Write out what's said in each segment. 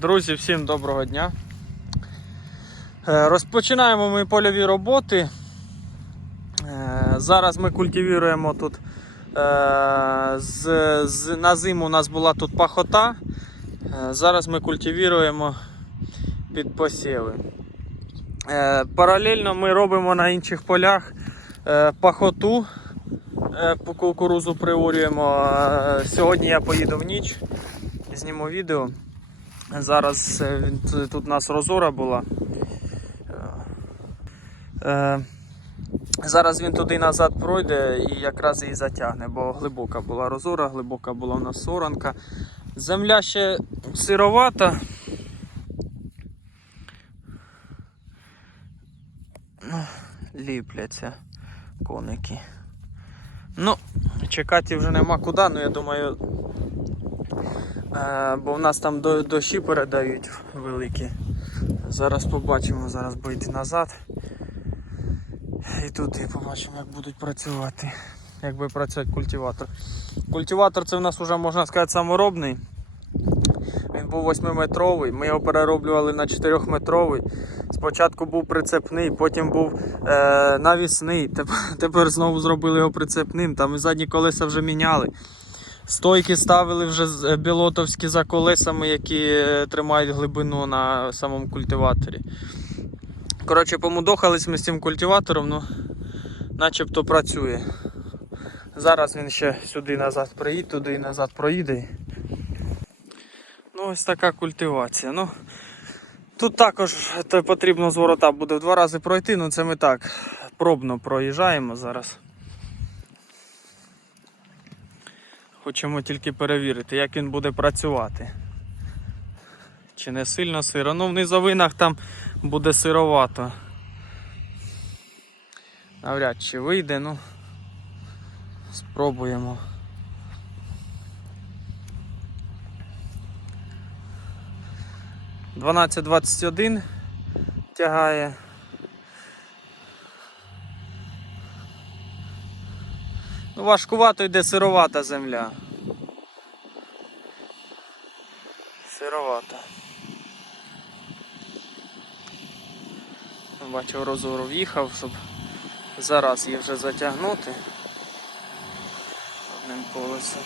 Друзі, всім доброго дня. Е, Розпочинаємо ми польові роботи. Е, Зараз ми культивуємо тут. е, на зиму у нас була тут пахота. Зараз ми культивуємо під посіви. Паралельно ми робимо на інших полях пахоту. По кукурузу приорюємо. Е, Сьогодні я поїду в ніч, зніму відео. Зараз е, тут у нас розора була. Е, Зараз він туди назад пройде і якраз її затягне, бо глибока була розора, глибока була у нас соранка. Земля ще сировата. Ну, Ліпляться коники. Ну, чекати вже нема куди, ну я думаю, Е, бо в нас там дощі передають великі. Зараз побачимо, зараз йти назад. І тут і побачимо, як будуть працювати. Як буде працювати культиватор. Культиватор це в нас вже можна сказати саморобний. Він був 8-метровий, ми його перероблювали на 4-метровий. Спочатку був прицепний, потім був е, навісний. Тепер, тепер знову зробили його прицепним. Там і задні колеса вже міняли. Стойки ставили вже е, білотовські за колесами, які е, тримають глибину на самому культиваторі. Коротше, помудохались ми з цим культиватором, ну начебто працює. Зараз він ще сюди назад приїде, туди і назад проїде. Ну, ось така культивація. Ну, тут також потрібно з ворота буде в два рази пройти, ну це ми так пробно проїжджаємо зараз. Хочемо тільки перевірити, як він буде працювати. Чи не сильно сиро. Ну, в низовинах там буде сировато. Навряд чи вийде, ну спробуємо. Дванадцять двадцять один тягає. Ну, важкувато йде сировата земля. Сировата. Бачив, розору в'їхав, щоб зараз її вже затягнути одним колесом.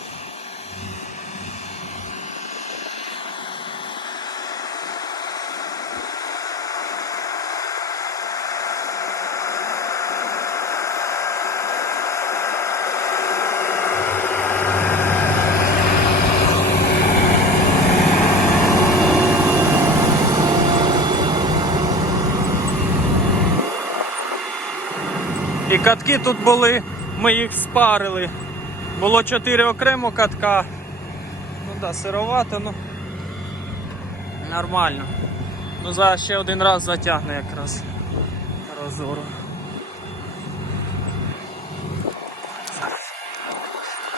І катки тут були, ми їх спарили. Було чотири окремо катка. Ну да, сировато, ну нормально. Ну зараз ще один раз затягне якраз розору.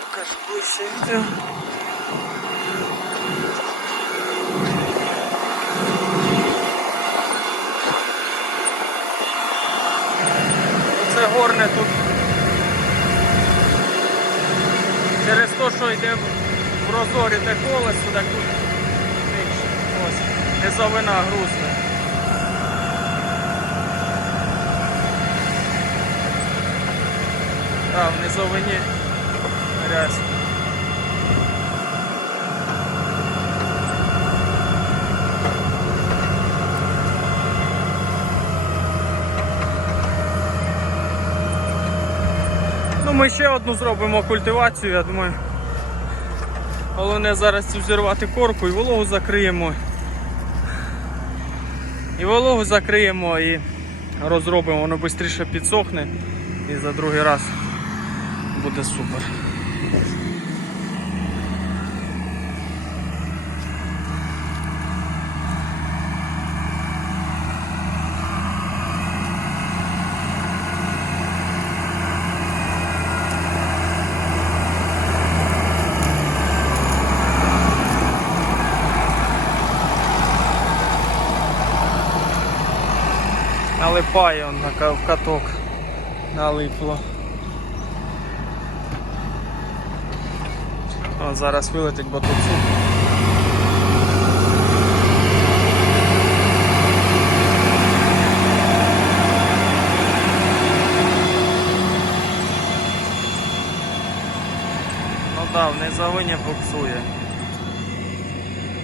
Покажу ближче відео. Це горне тут. Через те, що йде в розорі те колесо, так тут нижче. Ось, низовина грузне. Так, в низовині грязь. Ну, ми ще одну зробимо культивацію, я думаю. Головне зараз цю зірвати корку і вологу закриємо. І вологу закриємо і розробимо, воно швидше підсохне і за другий раз буде супер. налипає он на каток, налипло. О, зараз вилетить батуцу. Ну да, в низовині буксує.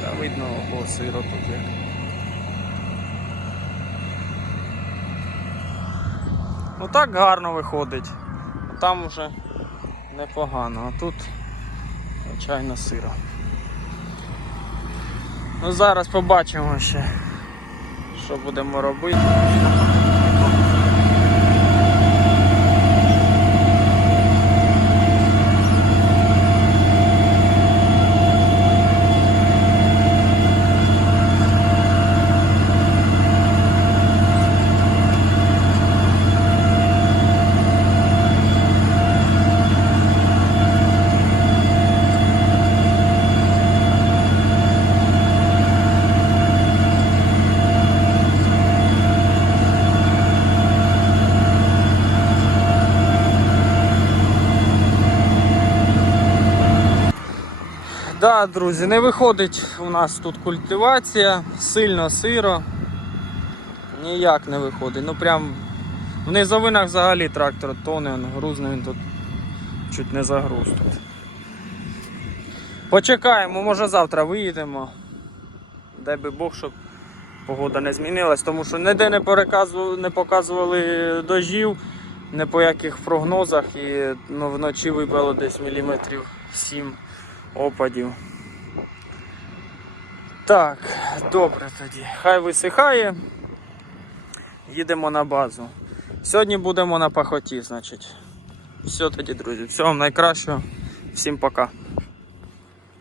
Та видно, бо сиро тут як. Ну так гарно виходить. Там вже непогано, а тут, звичайно, сиро. Ну зараз побачимо ще, що будемо робити. Да, друзі, не виходить у нас тут культивація, сильно сиро. Ніяк не виходить. Ну прям в низовинах взагалі трактор тоне, он грузний він тут чуть не загруз тут. Почекаємо, може завтра виїдемо. Дай би Бог, щоб погода не змінилась, тому що ніде не, не показували дождів, не по яких прогнозах і ну, вночі випало десь міліметрів 7 опадів. Так, добре тоді. Хай висихає. Їдемо на базу. Сьогодні будемо на пахоті, значить. Все тоді, друзі. Всього вам найкращого. Всім пока.